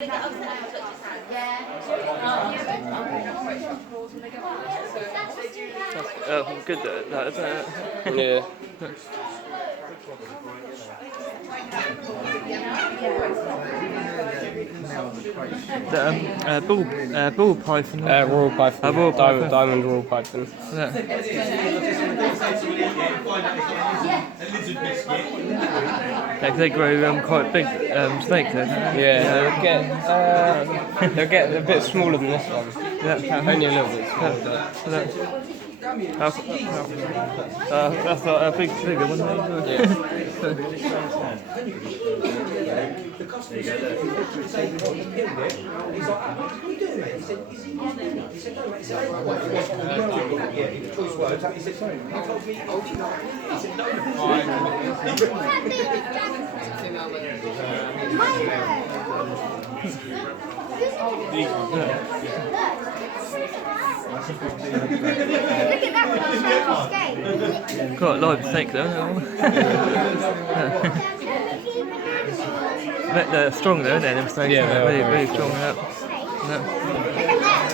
Good at that, isn't it? Yeah. Ball python. Royal python. Royal python. Diamond royal python. Yeah. Yeah, they grow quite big snakes. Yeah, they'll get a bit smaller than this one. Yeah. Only a little bit smaller. That's not a big one. Yeah. The customer said, "What are you doing there?" He's like, "What are you doing, mate?" He said, "Is he doing that?" He said, "No, mate." He said, "What? Yeah, in the choice words." He said, "He told me, he said, no." Look at that one. Quite a live snake though. They're strong though, aren't they? Them snakes. Yeah, Very, very strong. Yeah. Look at that.